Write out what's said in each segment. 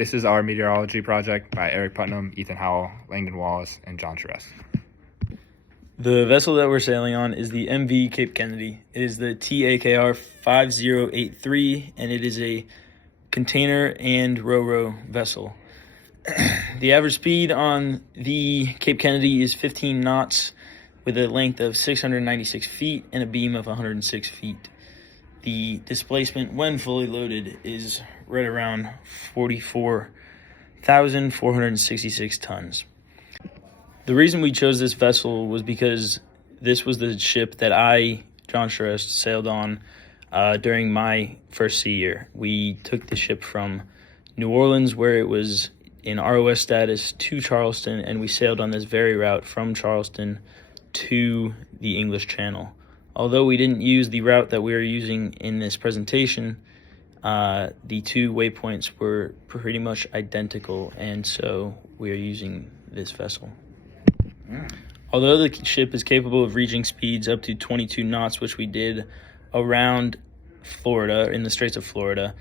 This is our meteorology project by Eric Putnam, Ethan Howell, Langdon Wallace, and John Charest. The vessel that we're sailing on is the MV Cape Kennedy. It is the TAKR 5083, and it is a container and ro-ro vessel. The average speed on the Cape Kennedy is 15 knots with a length of 696 feet and a beam of 106 feet. The displacement when fully loaded is right around 44,466 tons. The reason we chose this vessel was because this was the ship that I, John Charest, sailed on during my first sea year. We took the ship from New Orleans, where it was in ROS status, to Charleston, and we sailed on this very route from Charleston to the English Channel. Although we didn't use the route that we are using in this presentation, the two waypoints were pretty much identical, and so we are using this vessel. Although the ship is capable of reaching speeds up to 22 knots, which we did around Florida, in the Straits of Florida,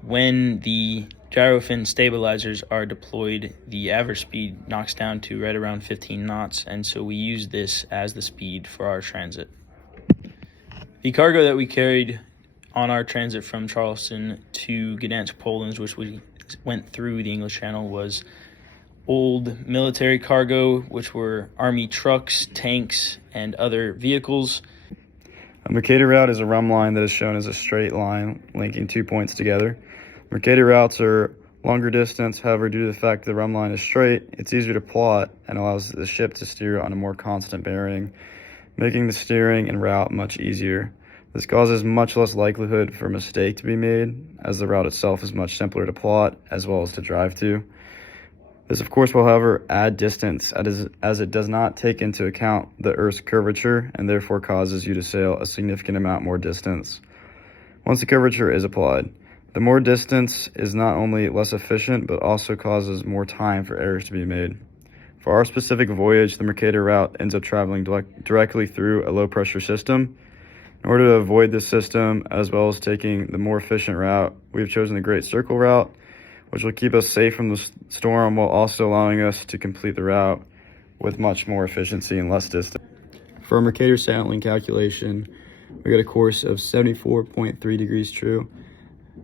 when the gyrofin stabilizers are deployed, the average speed knocks down to right around 15 knots, and so we use this as the speed for our transit. The cargo that we carried on our transit from Charleston to Gdansk, Poland, which we went through the English Channel, was old military cargo, which were Army trucks, tanks, and other vehicles. A Mercator route is a rum line that is shown as a straight line linking 2 points together. Mercator routes are longer distance, however, due to the fact the rum line is straight, it's easier to plot and allows the ship to steer on a more constant bearing, making the steering and route much easier. This causes much less likelihood for a mistake to be made, as the route itself is much simpler to plot as well as to drive to. This, of course, will, however, add distance, as it does not take into account the Earth's curvature and therefore causes you to sail a significant amount more distance. Once the curvature is applied, the more distance is not only less efficient, but also causes more time for errors to be made. For our specific voyage, the Mercator route ends up traveling directly through a low-pressure system. In order to avoid this system, as well as taking the more efficient route, we have chosen the Great Circle route, which will keep us safe from the storm while also allowing us to complete the route with much more efficiency and less distance. For our Mercator sailing calculation, we got a course of 74.3 degrees true,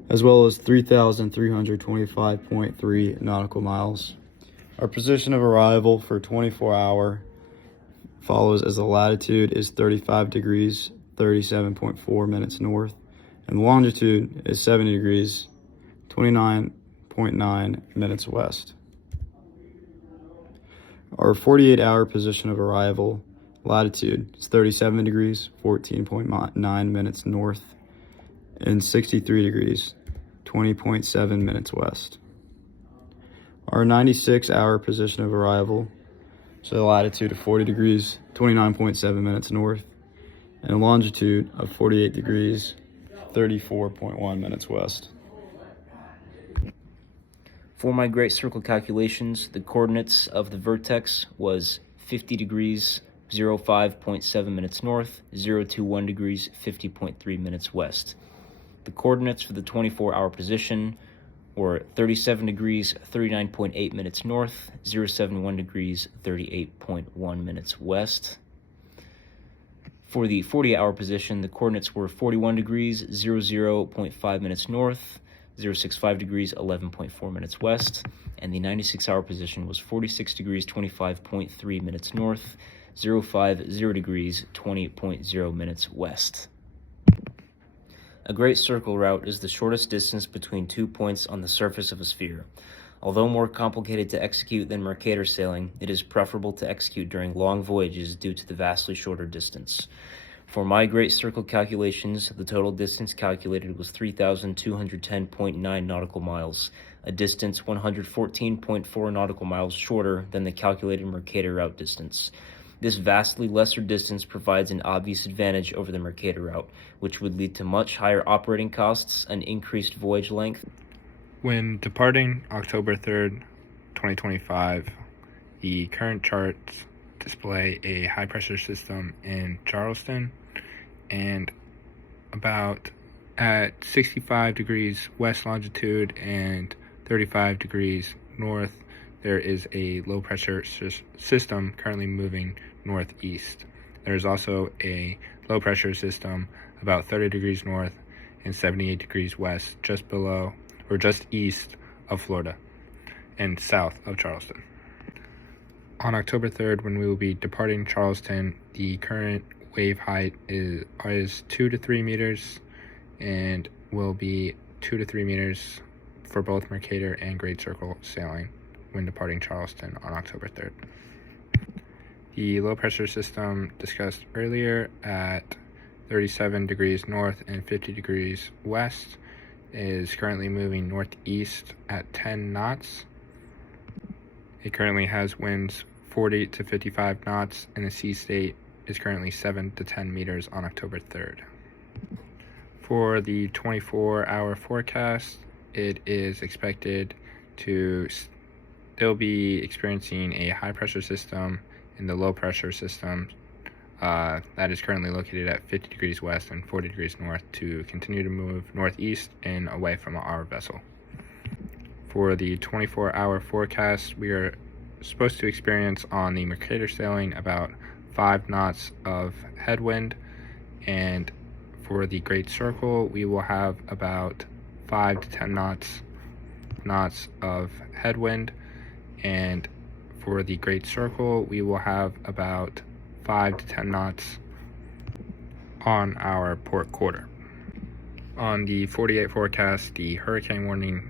as well as 3,325.3 nautical miles. Our position of arrival for 24-hour follows as the latitude is 35 degrees, 37.4 minutes north, and the longitude is 70 degrees, 29.9 minutes west. Our 48-hour position of arrival latitude is 37 degrees, 14.9 minutes north, and 63 degrees, 20.7 minutes west. Our 96-hour position of arrival, so the latitude of 40 degrees, 29.7 minutes north, and a longitude of 48 degrees, 34.1 minutes west. For my Great Circle calculations, the coordinates of the vertex was 50 degrees, 05.7 minutes north, 021 degrees, 50.3 minutes west. The coordinates for the 24-hour position were 37 degrees, 39.8 minutes north, 071 degrees, 38.1 minutes west. For the 40-hour position, the coordinates were 41 degrees, 00.5 minutes north, 065 degrees, 11.4 minutes west, and the 96-hour position was 46 degrees, 25.3 minutes north, 050 degrees, 20.0 minutes west. A Great Circle route is the shortest distance between 2 points on the surface of a sphere. Although more complicated to execute than Mercator sailing, it is preferable to execute during long voyages due to the vastly shorter distance. For my Great Circle calculations, the total distance calculated was 3,210.9 nautical miles, a distance 114.4 nautical miles shorter than the calculated Mercator route distance. This vastly lesser distance provides an obvious advantage over the Mercator route, which would lead to much higher operating costs and increased voyage length. When departing October 3rd, 2025, the current charts display a high-pressure system in Charleston and about at 65 degrees west longitude and 35 degrees north, there is a low pressure system currently moving northeast. There is also a low pressure system about 30 degrees north and 78 degrees west, just below or just east of Florida and south of Charleston. On October 3rd, when we will be departing Charleston, the current wave height is 2 to 3 meters and will be 2 to 3 meters for both Mercator and Great Circle sailing when departing Charleston on October 3rd. The low pressure system discussed earlier at 37 degrees north and 50 degrees west is currently moving northeast at 10 knots. It currently has winds 40 to 55 knots, and the sea state is currently 7 to 10 meters on October 3rd. For the 24-hour forecast, it is expected to still be experiencing a high pressure system in the low pressure system that is currently located at 50 degrees west and 40 degrees north to continue to move northeast and away from our vessel. For the 24-hour forecast, we are supposed to experience on the Mercator sailing about 5 knots of headwind, and for the Great Circle, we will have about 5 to 10 knots of headwind, and for the Great Circle, we will have about 5 to 10 knots on our port quarter. On the 48 forecast, the hurricane warning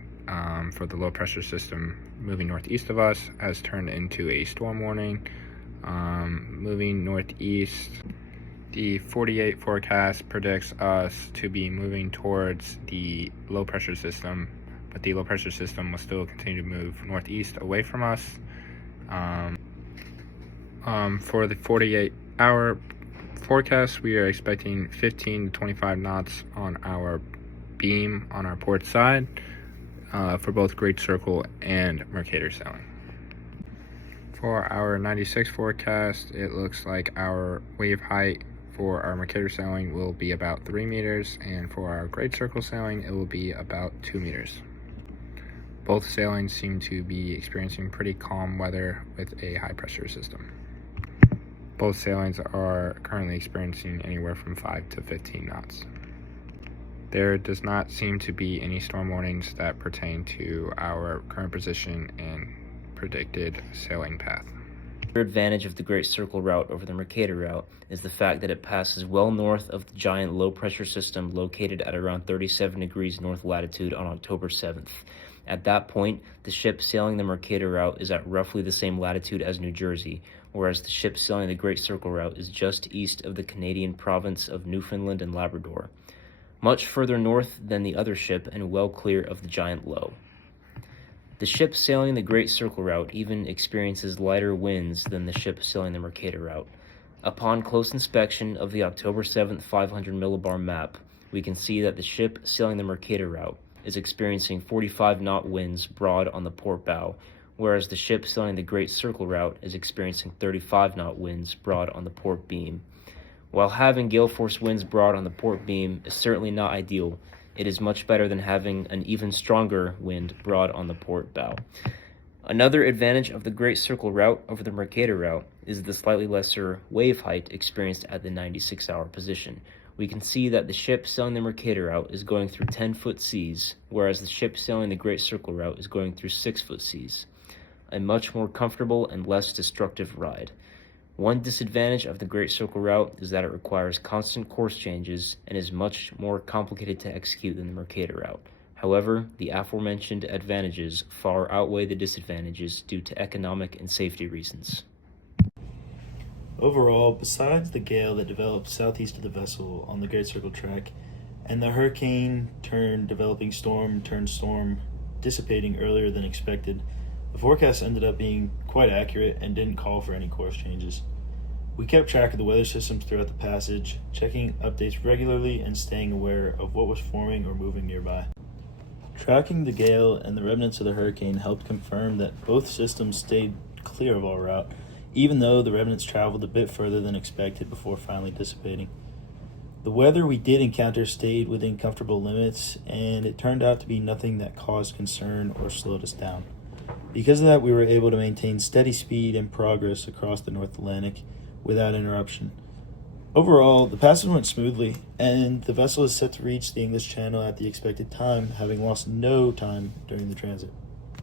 for the low pressure system moving northeast of us has turned into a storm warning moving northeast. The 48 forecast predicts us to be moving towards the low pressure system, but the low pressure system will still continue to move northeast away from us. For the 48-hour forecast, we are expecting 15 to 25 knots on our beam on our port side for both Great Circle and Mercator sailing. For our 96 forecast, it looks like our wave height for our Mercator sailing will be about 3 meters, and for our Great Circle sailing, it will be about 2 meters. Both sailings seem to be experiencing pretty calm weather with a high pressure system. Both sailings are currently experiencing anywhere from 5 to 15 knots. There does not seem to be any storm warnings that pertain to our current position and predicted sailing path. The advantage of the Great Circle route over the Mercator route is the fact that it passes well north of the giant low-pressure system located at around 37 degrees north latitude on October 7th. At that point, the ship sailing the Mercator route is at roughly the same latitude as New Jersey, whereas the ship sailing the Great Circle route is just east of the Canadian province of Newfoundland and Labrador, much further north than the other ship and well clear of the giant low. The ship sailing the Great Circle route even experiences lighter winds than the ship sailing the Mercator route. Upon close inspection of the October 7th 500 millibar map, we can see that the ship sailing the Mercator route is experiencing 45 knot winds broad on the port bow, whereas the ship sailing the Great Circle route is experiencing 35 knot winds broad on the port beam. While having gale force winds broad on the port beam is certainly not ideal, it is much better than having an even stronger wind broad on the port bow. Another advantage of the Great Circle route over the Mercator route is the slightly lesser wave height experienced at the 96-hour position. We can see that the ship sailing the Mercator route is going through 10-foot seas, whereas the ship sailing the Great Circle route is going through 6-foot seas. A much more comfortable and less destructive ride. One disadvantage of the Great Circle route is that it requires constant course changes and is much more complicated to execute than the Mercator route. However, the aforementioned advantages far outweigh the disadvantages due to economic and safety reasons. Overall, besides the gale that developed southeast of the vessel on the Great Circle track, and the hurricane turned developing storm turned storm dissipating earlier than expected, the forecast ended up being quite accurate and didn't call for any course changes. We kept track of the weather systems throughout the passage, checking updates regularly and staying aware of what was forming or moving nearby. Tracking the gale and the remnants of the hurricane helped confirm that both systems stayed clear of our route, even though the remnants traveled a bit further than expected before finally dissipating. The weather we did encounter stayed within comfortable limits, and it turned out to be nothing that caused concern or slowed us down. Because of that, we were able to maintain steady speed and progress across the North Atlantic without interruption. Overall, the passage went smoothly, and the vessel is set to reach the English Channel at the expected time, having lost no time during the transit.